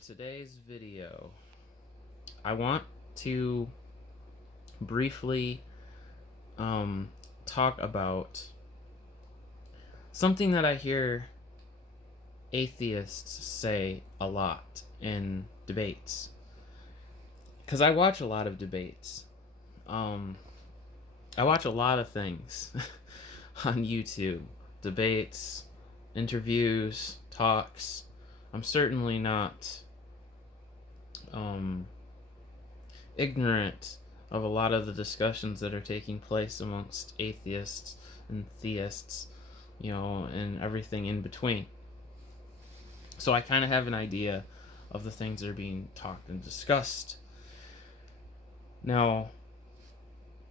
today's video, I want to briefly talk about something that I hear atheists say a lot in debates. Because I watch a lot of debates. I watch a lot of things on YouTube. Debates, interviews, talks. I'm certainly not ignorant of a lot of the discussions that are taking place amongst atheists and theists, and everything in between. So I kind of have an idea of the things that are being talked and discussed. Now,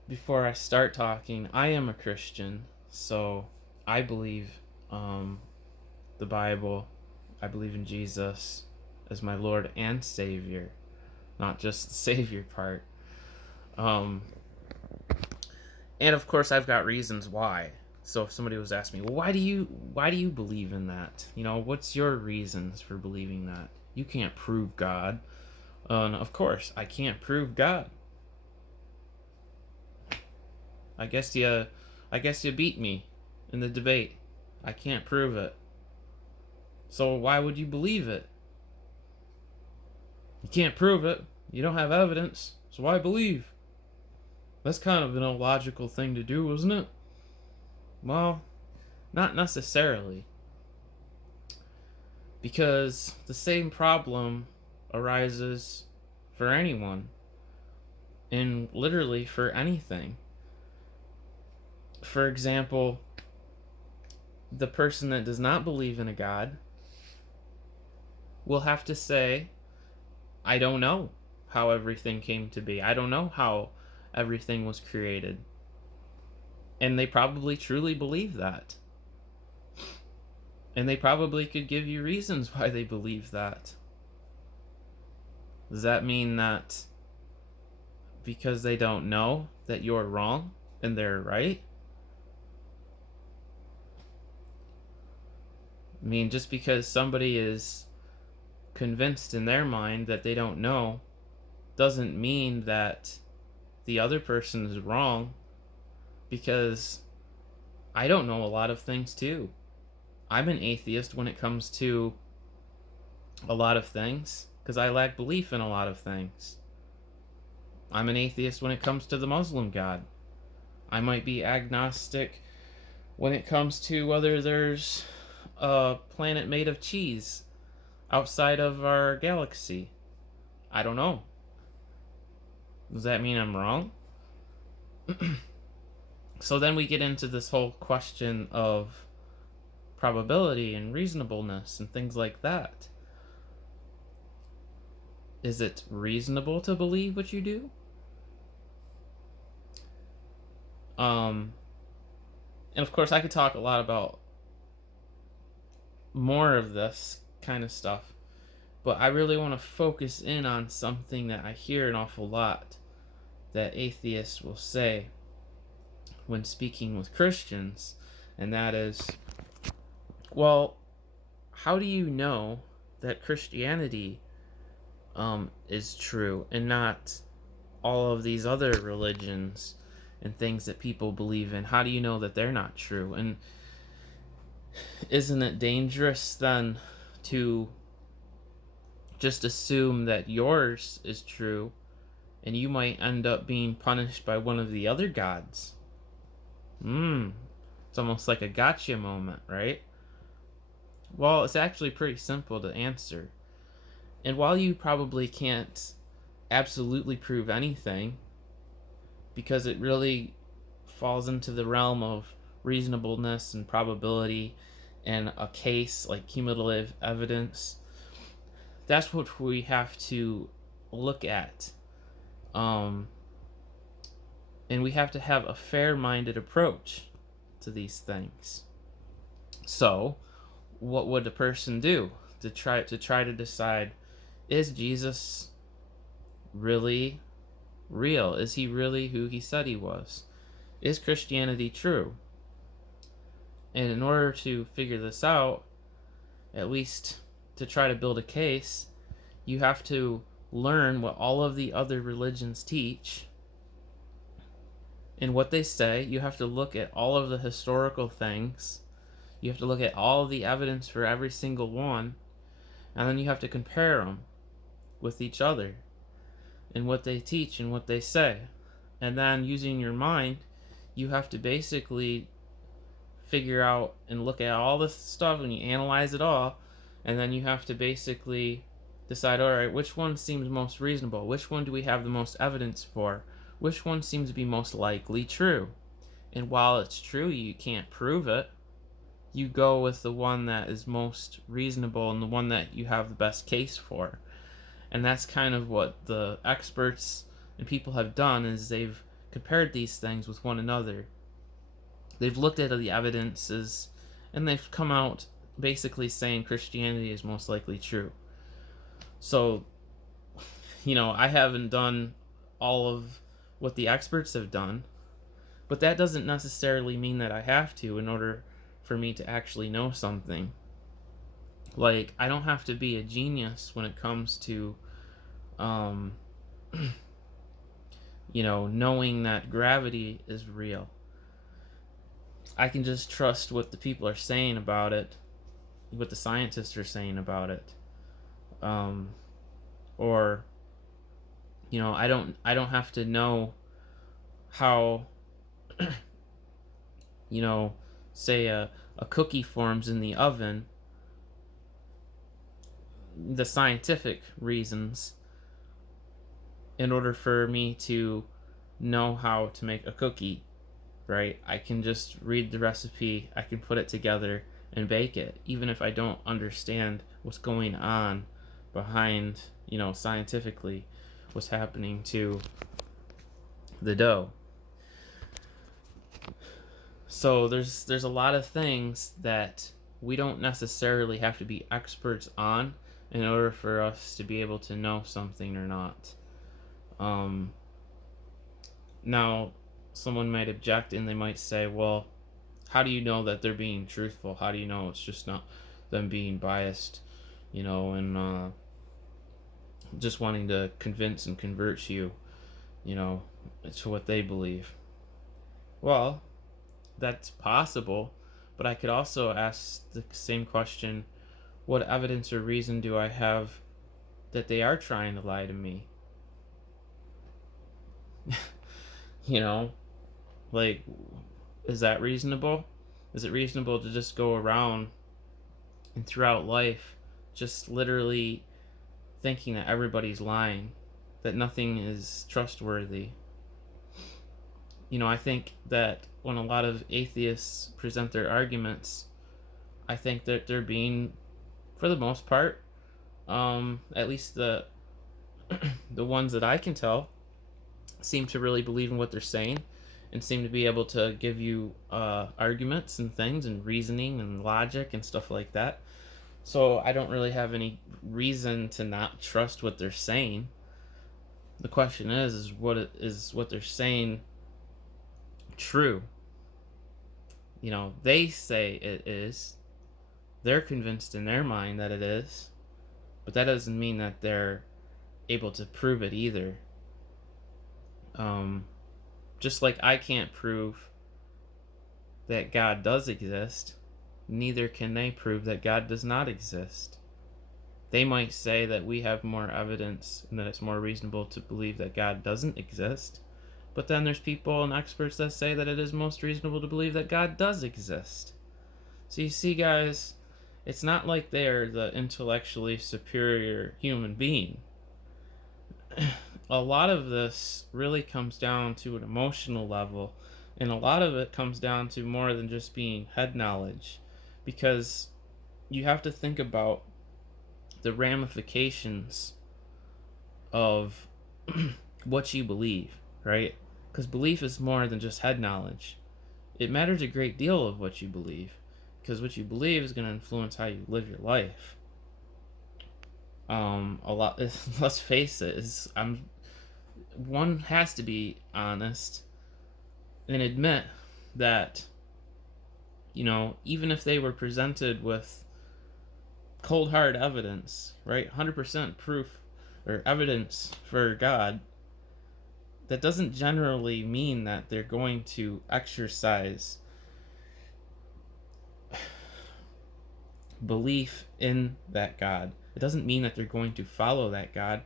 before I start talking, I am a Christian, so I believe the Bible. I believe in Jesus as my Lord and Savior, not just the Savior part. And of course, I've got reasons why. So if somebody was asking me, well, why do you believe in that? What's your reasons for believing that? You can't prove God. Of course, I can't prove God. I guess you beat me in the debate. I can't prove it. So why would you believe it? You can't prove it. You don't have evidence. So why believe? That's kind of an illogical thing to do, isn't it? Well, not necessarily. Because the same problem arises for anyone. And literally for anything. For example, the person that does not believe in a God will have to say, I don't know how everything came to be. I don't know how everything was created. And they probably truly believe that. And they probably could give you reasons why they believe that. Does that mean that because they don't know that you're wrong and they're right? I mean, just because somebody is convinced in their mind that they don't know doesn't mean that the other person is wrong, because I don't know a lot of things too. I'm an atheist when it comes to a lot of things because I lack belief in a lot of things. I'm an atheist when it comes to the Muslim God. I might be agnostic when it comes to whether there's a planet made of cheese outside of our galaxy. I don't know. Does that mean I'm wrong? So then we get into this whole question of probability and reasonableness and things like that. Is it reasonable to believe what you do? And of course I could talk a lot about more of this kind of stuff, but I really want to focus in on something that I hear an awful lot that atheists will say when speaking with Christians, and that is, well, how do you know that Christianity is true and not all of these other religions and things that people believe in? How do you know that they're not true? And isn't it dangerous then to just assume that yours is true and you might end up being punished by one of the other gods? It's almost like a gotcha moment, right? Well, it's actually pretty simple to answer. And while you probably can't absolutely prove anything, because it really falls into the realm of reasonableness and probability and a case like cumulative evidence, that's what we have to look at. And we have to have a fair-minded approach to these things. So, what would a person do to try to decide, is Jesus really real? Is he really who he said he was? Is Christianity true? And in order to figure this out, at least to try to build a case, You have to learn what all of the other religions teach and what they say. You have to look at all of the historical things. You have to look at all of the evidence for every single one. And then you have to compare them with each other and what they teach and what they say. And then using your mind, you have to basically figure out and look at all this stuff and you analyze it all. And then you have to basically decide, all right, which one seems most reasonable? Which one do we have the most evidence for? Which one seems to be most likely true? And while it's true, you can't prove it. You go with the one that is most reasonable and the one that you have the best case for. And that's kind of what the experts and people have done, is they've compared these things with one another. They've looked at the evidences and they've come out basically saying Christianity is most likely true. So, I haven't done all of what the experts have done, but that doesn't necessarily mean that I have to in order for me to actually know something. Like, I don't have to be a genius when it comes to knowing that gravity is real. I can just trust what the people are saying about it, what the scientists are saying about it. Or I don't have to know how say a cookie forms in the oven, the scientific reasons, in order for me to know how to make a cookie, right? I can just read the recipe, I can put it together and bake it, even if I don't understand what's going on behind, scientifically what's happening to the dough. So there's a lot of things that we don't necessarily have to be experts on in order for us to be able to know something or not. Now, someone might object and they might say, well, how do you know that they're being truthful? How do you know it's just not them being biased, and just wanting to convince and convert you, to what they believe? Well, that's possible, but I could also ask the same question: what evidence or reason do I have that they are trying to lie to me? Like, is that reasonable? Is it reasonable to just go around and throughout life just literally thinking that everybody's lying, that nothing is trustworthy? I think that when a lot of atheists present their arguments, I think that they're being, for the most part, at least the the ones that I can tell, seem to really believe in what they're saying and seem to be able to give you arguments and things and reasoning and logic and stuff like that. So I don't really have any reason to not trust what they're saying. The question is what they're saying true? They say it is. They're convinced in their mind that it is, but that doesn't mean that they're able to prove it either. Just like I can't prove that God does exist, neither can they prove that God does not exist. They might say that we have more evidence and that it's more reasonable to believe that God doesn't exist, but then there's people and experts that say that it is most reasonable to believe that God does exist. So you see, guys, it's not like they're the intellectually superior human being. A lot of this really comes down to an emotional level, and a lot of it comes down to more than just being head knowledge, because you have to think about the ramifications of what you believe, right? Because belief is more than just head knowledge. It matters a great deal of what you believe, because what you believe is going to influence how you live your life. A lot. Let's face it. One has to be honest and admit that, even if they were presented with cold hard evidence, right? 100% proof or evidence for God, that doesn't generally mean that they're going to exercise belief in that God. It doesn't mean that they're going to follow that God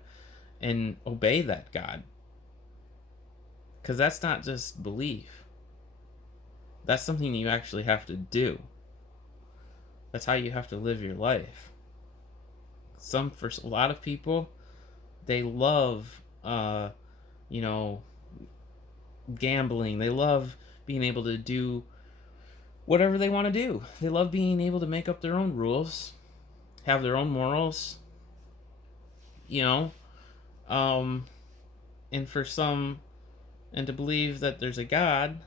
and obey that God. Because that's not just belief. That's something you actually have to do. That's how you have to live your life. For a lot of people, they love, gambling. They love being able to do whatever they want to do. They love being able to make up their own rules, have their own morals, you know, and for some, and to believe that there's a God,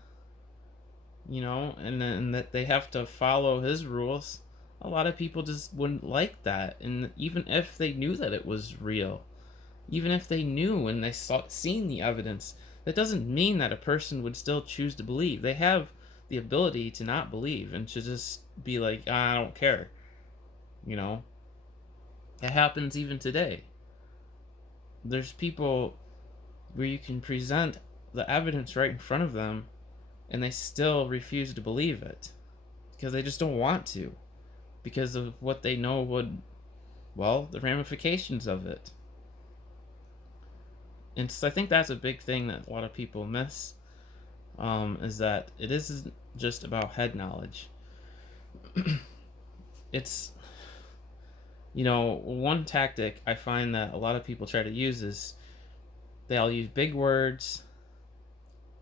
and that they have to follow his rules. A lot of people just wouldn't like that. And even if they knew that it was real, even if they knew and they seen the evidence, that doesn't mean that a person would still choose to believe. They have the ability to not believe and to just be like, I don't care. It happens even today. There's people where you can present the evidence right in front of them and they still refuse to believe it because they just don't want to, because of what they know the ramifications of it. And so I think that's a big thing that a lot of people miss, is that it isn't just about head knowledge. It's, one tactic I find that a lot of people try to use is they'll use big words,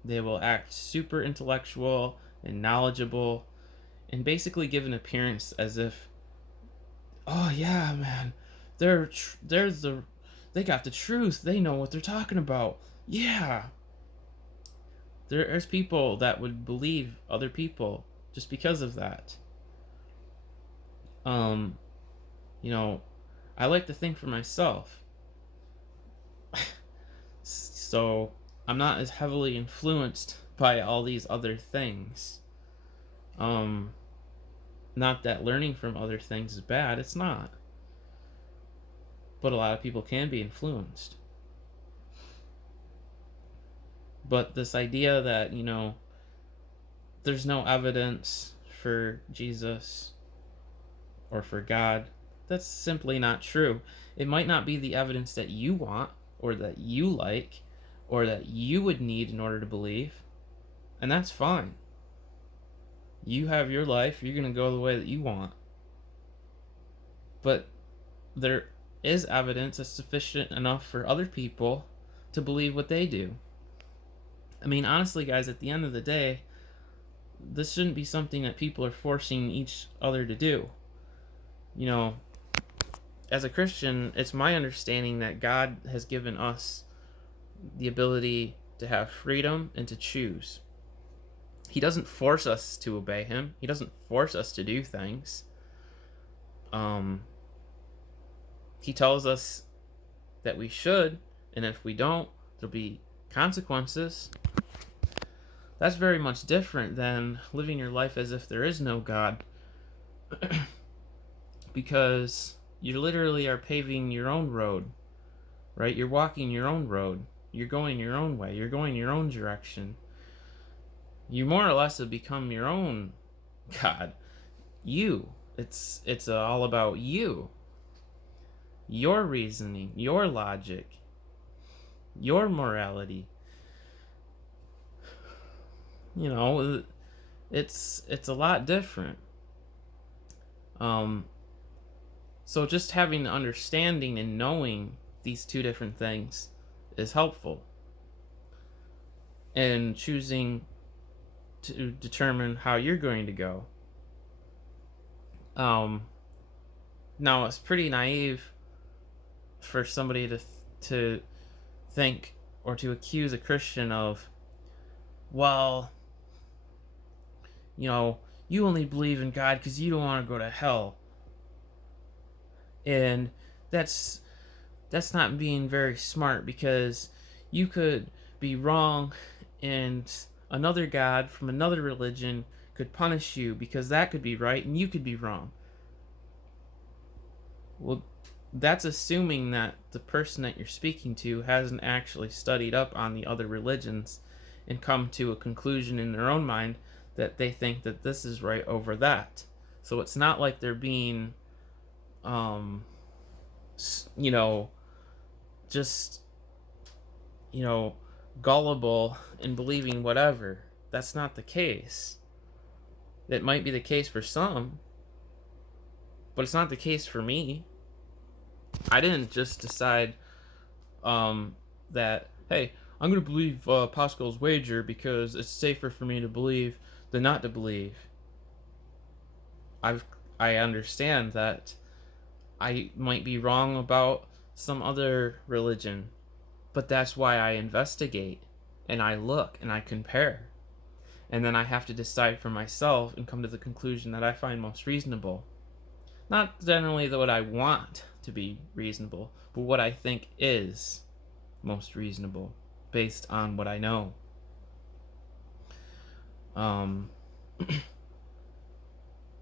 they will act super intellectual and knowledgeable, and basically give an appearance as if, oh yeah, man, they got the truth. They know what they're talking about. Yeah. There's people that would believe other people just because of that. I like to think for myself. So I'm not as heavily influenced by all these other things. Not that learning from other things is bad. It's not. But a lot of people can be influenced. But this idea that, there's no evidence for Jesus or for God, that's simply not true. It might not be the evidence that you want or that you like or that you would need in order to believe, and that's fine. You have your life, you're going to go the way that you want. But there is evidence that's sufficient enough for other people to believe what they do. I mean, honestly, guys, at the end of the day, this shouldn't be something that people are forcing each other to do. As a Christian, it's my understanding that God has given us the ability to have freedom and to choose. He doesn't force us to obey him. He doesn't force us to do things. He tells us that we should, and if we don't, there'll be consequences. That's very much different than living your life as if there is no God. Because you literally are paving your own road, right? You're walking your own road. You're going your own way. You're going your own direction. You more or less have become your own God. It's all about you. Your reasoning, your logic, your morality. It's a lot different. So just having the understanding and knowing these two different things is helpful. And choosing to determine how you're going to go. Now it's pretty naive for somebody to think or to accuse a Christian of, well, you only believe in God because you don't want to go to hell. And that's not being very smart, because you could be wrong and another God from another religion could punish you because that could be right and you could be wrong. Well, that's assuming that the person that you're speaking to hasn't actually studied up on the other religions and come to a conclusion in their own mind that they think that this is right over that. So it's not like they're being, um, you know, just, you know, gullible and believing whatever. That's not the case. It might be the case for some, but it's not the case for me. I didn't just decide that, hey, I'm going to believe Pascal's wager because it's safer for me to believe than not to believe. I understand that I might be wrong about some other religion, but that's why I investigate and I look and I compare. And then I have to decide for myself and come to the conclusion that I find most reasonable. Not generally what I want to be reasonable, but what I think is most reasonable based on what I know.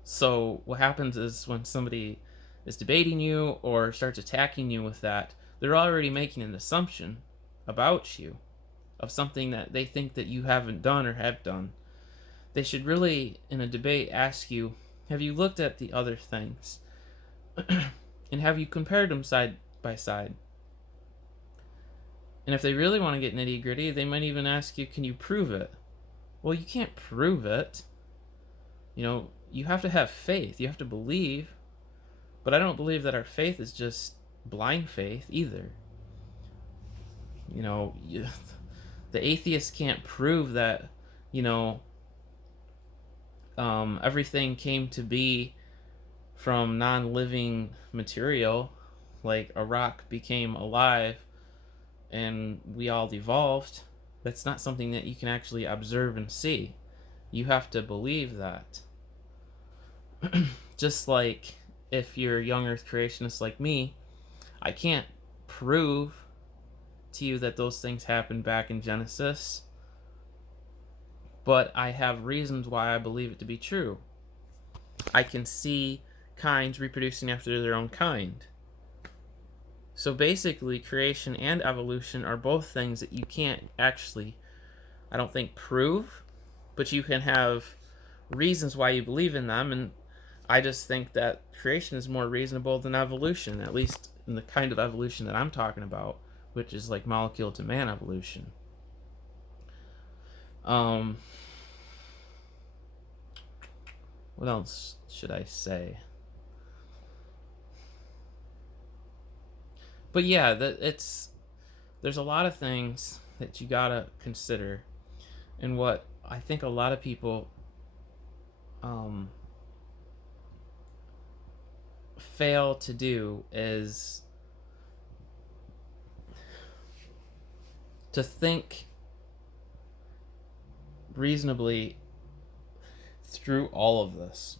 So what happens is when somebody is debating you or starts attacking you with that, they're already making an assumption about you of something that they think that you haven't done or have done. They should really, in a debate, ask you, have you looked at the other things? And have you compared them side by side? And if they really want to get nitty gritty, they might even ask you, can you prove it? Well, you can't prove it. You have to have faith. You have to believe. But I don't believe that our faith is just blind faith either. The atheist can't prove that, everything came to be from non-living material, like a rock became alive and we all evolved. That's not something that you can actually observe and see. You have to believe that. Just like if you're a young earth creationist like me, I can't prove to you that those things happened back in Genesis, but I have reasons why I believe it to be true. I can see kinds reproducing after their own kind. So basically, creation and evolution are both things that you can't actually, I don't think, prove, but you can have reasons why you believe in them, and I just think that creation is more reasonable than evolution, at least in the kind of evolution that I'm talking about, which is like molecule to man evolution. What else should I say? But yeah, there's a lot of things that you gotta consider, and what I think a lot of people fail to do is to think reasonably through all of this.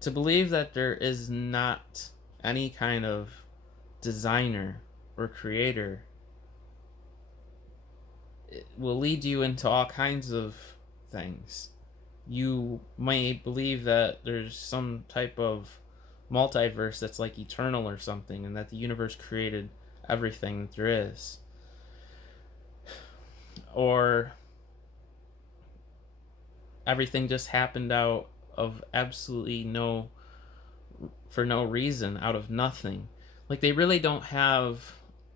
To believe that there is not any kind of designer or creator, it will lead you into all kinds of things. You might believe that there's some type of multiverse that's like eternal or something, and that the universe created everything that there is. Or everything just happened out of absolutely for no reason, out of nothing. Like, they really don't have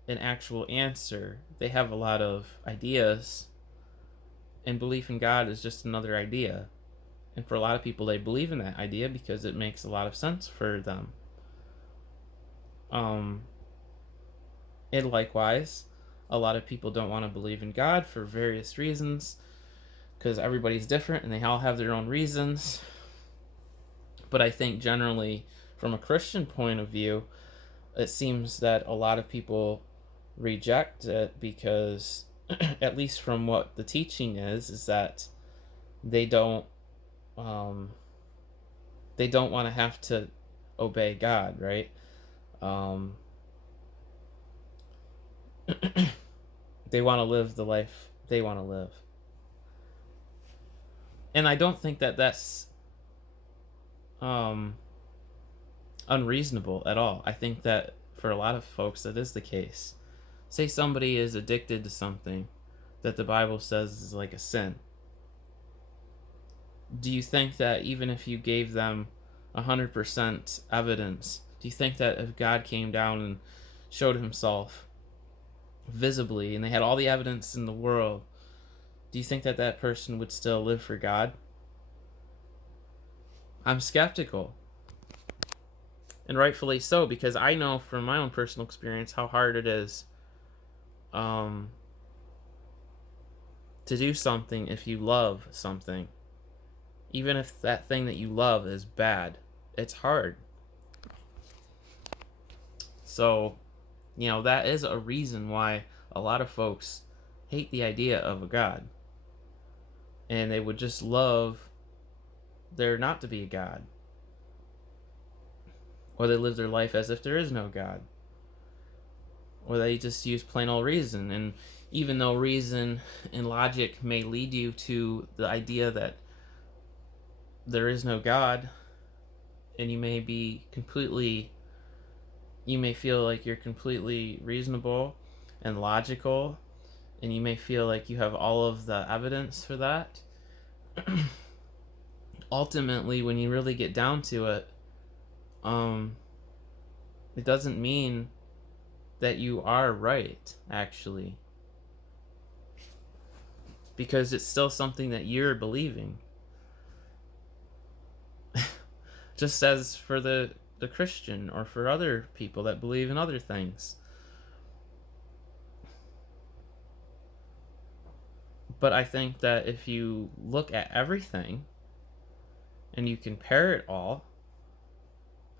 an actual answer. They have a lot of ideas, and belief in God is just another idea. And for a lot of people, they believe in that idea because it makes a lot of sense for them. And likewise, a lot of people don't want to believe in God for various reasons, because everybody's different and they all have their own reasons. But I think generally, from a Christian point of view, it seems that a lot of people reject it because, at least from what the teaching is that they don't want to have to obey God, right? They want to live the life they want to live. And I don't think that that's um, unreasonable at all. I think that for a lot of folks, that is the case. Say somebody is addicted to something that the Bible says is like a sin. Do you think that even if you gave them 100% evidence, do you think that if God came down and showed himself visibly and they had all the evidence in the world, do you think that that person would still live for God? I'm skeptical. And rightfully so, because I know from my own personal experience how hard it is um, to do something if you love something. Even if that thing that you love is bad, it's hard. So, that is a reason why a lot of folks hate the idea of a God. And they would just love there not to be a God. Or they live their life as if there is no God. Or they just use plain old reason. And even though reason and logic may lead you to the idea that there is no God, and you may feel like you're completely reasonable and logical, and you may feel like you have all of the evidence for that. Ultimately, when you really get down to it, it doesn't mean that you are right, actually, because it's still something that you're believing. Just as for the Christian or for other people that believe in other things. But I think that if you look at everything and you compare it all,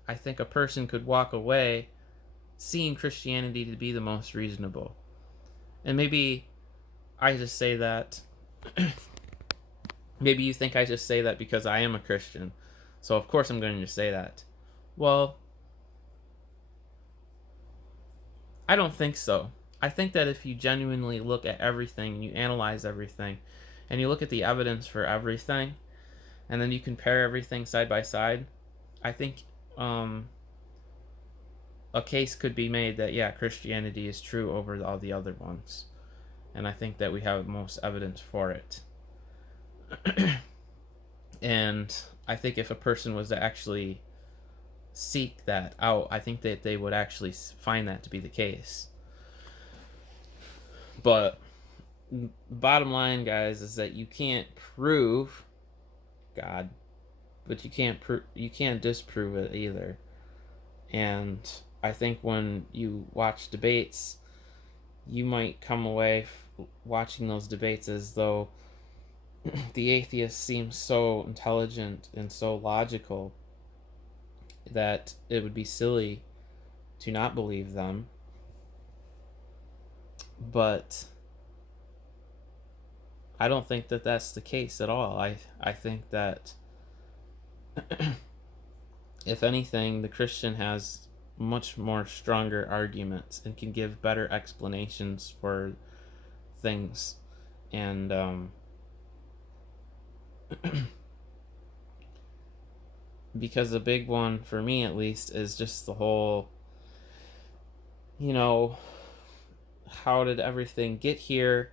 I think a person could walk away seeing Christianity to be the most reasonable. And maybe I just say that maybe you think I just say that because I am a Christian, so of course I'm going to say that. Well, I don't think so. I think that if you genuinely look at everything and you analyze everything and you look at the evidence for everything and then you compare everything side by side, I think a case could be made that, yeah, Christianity is true over all the other ones. And I think that we have most evidence for it. And I think if a person was to actually seek that out, I think that they would actually find that to be the case. But bottom line, guys, is that you can't prove God, but you can't disprove it either. And I think when you watch debates, you might come away watching those debates as though the atheist seems so intelligent and so logical that it would be silly to not believe them. But I don't think that that's the case at all. I think that if anything, the Christian has much more stronger arguments and can give better explanations for things. And because the big one for me, at least, is just the whole, how did everything get here?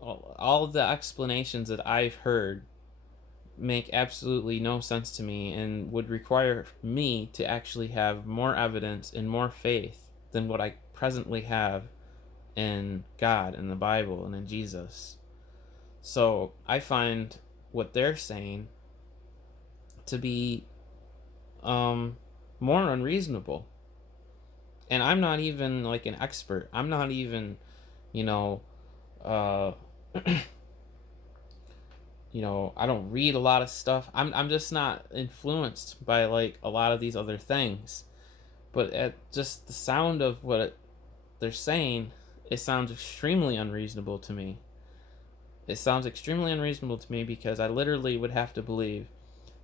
All of the explanations that I've heard make absolutely no sense to me and would require me to actually have more evidence and more faith than what I presently have in God and the Bible and in Jesus. So I find what they're saying to be more unreasonable. And I'm not even like an expert. I'm not even, I don't read a lot of stuff. I'm just not influenced by like a lot of these other things. But at just the sound of what they're saying, it sounds extremely unreasonable to me. It sounds extremely unreasonable to me because I literally would have to believe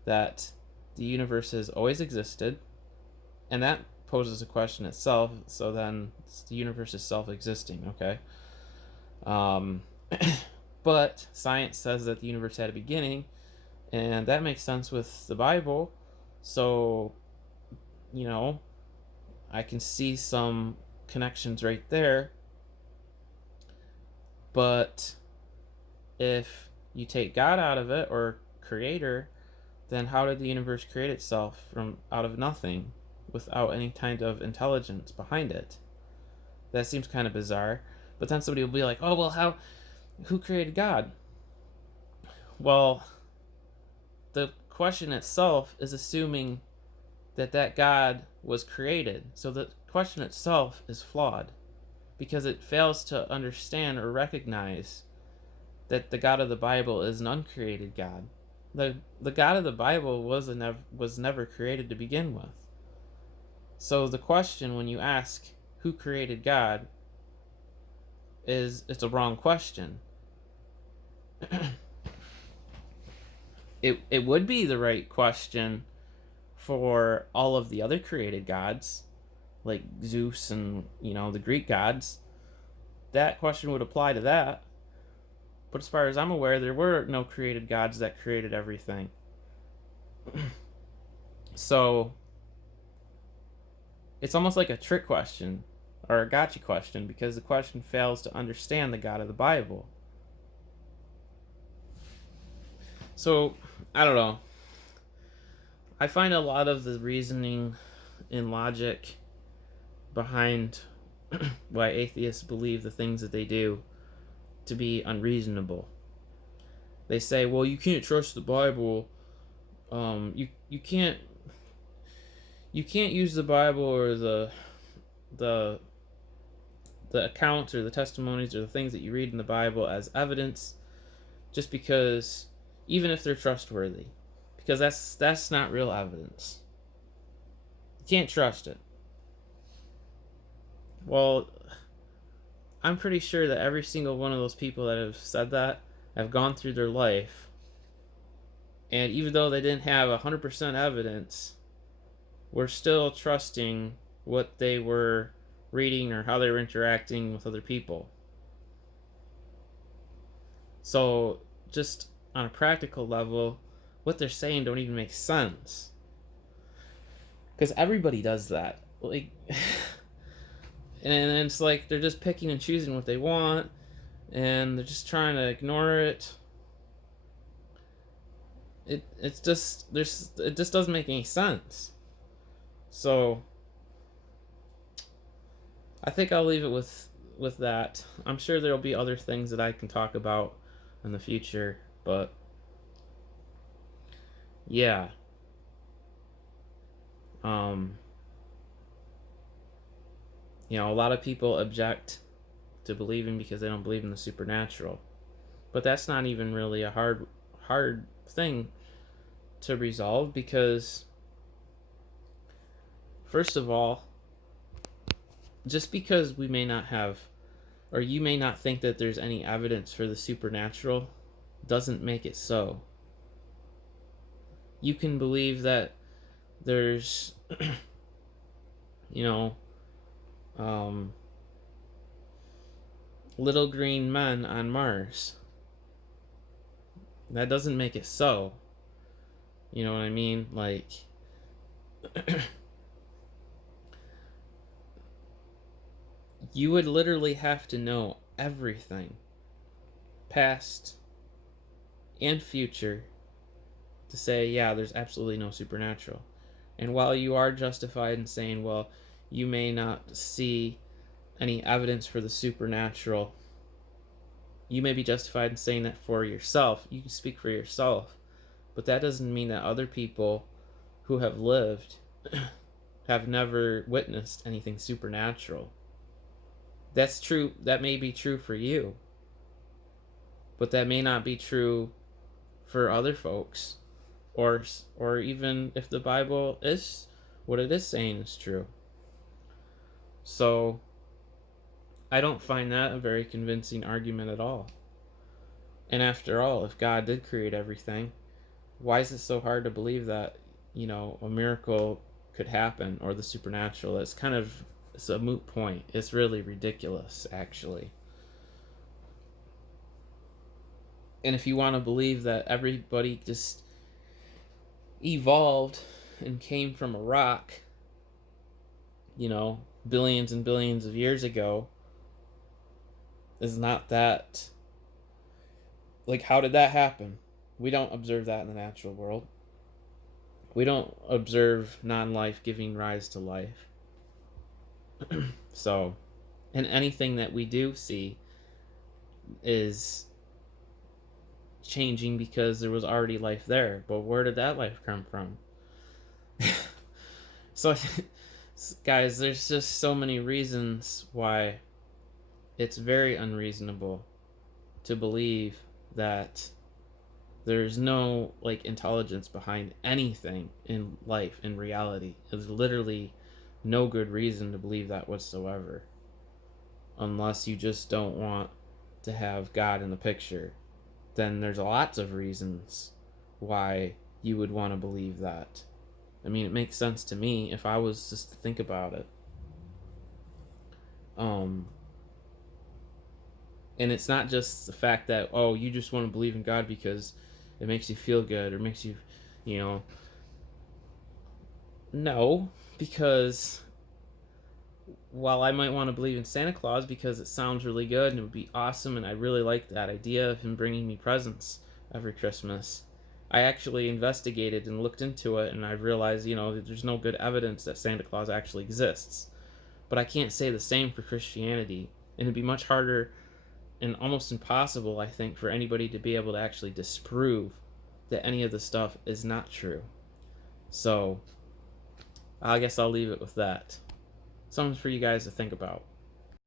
that the universe has always existed, and that poses a question itself. So then the universe is self-existing, okay? But science says that the universe had a beginning, And that makes sense with the Bible. So, I can see some connections right there. But if you take God out of it, or creator, then how did the universe create itself from out of nothing without any kind of intelligence behind it? That seems kind of bizarre. But then somebody will be like, oh, well, who created God? Well, the question itself is assuming that God was created. So the question itself is flawed because it fails to understand or recognize that the God of the Bible is an uncreated God. The God of the Bible was never created to begin with. So the question when you ask who created God it's a wrong question. It would be the right question for all of the other created gods, like Zeus and the Greek gods. That question would apply to that. But as far as I'm aware, there were no created gods that created everything. So it's almost like a trick question or a gotcha question because the question fails to understand the God of the Bible. So I don't know. I find a lot of the reasoning and logic behind why atheists believe the things that they do to be unreasonable. They say, well, you can't trust the Bible. You can't use the Bible or the accounts or the testimonies or the things that you read in the Bible as evidence, just because, even if they're trustworthy, because that's not real evidence. You can't trust it. Well, I'm pretty sure that every single one of those people that have said that have gone through their life, and even though they didn't have 100% evidence, were still trusting what they were reading or how they were interacting with other people. So just on a practical level, what they're saying don't even make sense, because everybody does that. Like and it's like they're just picking and choosing what they want, and they're just trying to ignore it. It just doesn't make any sense. So I think I'll leave it with that. I'm sure there'll be other things that I can talk about in the future, but yeah. A lot of people object to believing because they don't believe in the supernatural. But that's not even really a hard thing to resolve, because first of all, just because we may not have, or you may not think that there's any evidence for the supernatural, doesn't make it so. You can believe that there's little green men on Mars. That doesn't make it so. You know what I mean? Like you would literally have to know everything, past and future, to say, yeah, there's absolutely no supernatural. And while you are justified in saying, well, you may not see any evidence for the supernatural, you may be justified in saying that for yourself. You can speak for yourself. But that doesn't mean that other people who have lived have never witnessed anything supernatural. That's true. That may be true for you. But that may not be true for other folks. Or even if the Bible is what it is saying is true. So I don't find that a very convincing argument at all. And after all, if God did create everything, why is it so hard to believe that, a miracle could happen, or the supernatural? It's a moot point. It's really ridiculous, actually. And if you want to believe that everybody just evolved and came from a rock, billions and billions of years ago, is not that. Like, how did that happen? We don't observe that in the natural world. We don't observe non-life giving rise to life. So, and anything that we do see is changing because there was already life there. But where did that life come from? So, guys, there's just so many reasons why it's very unreasonable to believe that there's no intelligence behind anything in life, in reality. There's literally no good reason to believe that whatsoever, unless you just don't want to have God in the picture. Then there's lots of reasons why you would want to believe that. I mean, it makes sense to me if I was just to think about it. And it's not just the fact that, oh, you just want to believe in God because it makes you feel good or makes you, No, because while I might want to believe in Santa Claus because it sounds really good and it would be awesome and I really like that idea of him bringing me presents every Christmas, I actually investigated and looked into it and I realized, that there's no good evidence that Santa Claus actually exists. But I can't say the same for Christianity, and it'd be much harder and almost impossible, I think, for anybody to be able to actually disprove that any of the stuff is not true. So, I guess I'll leave it with that. Something for you guys to think about.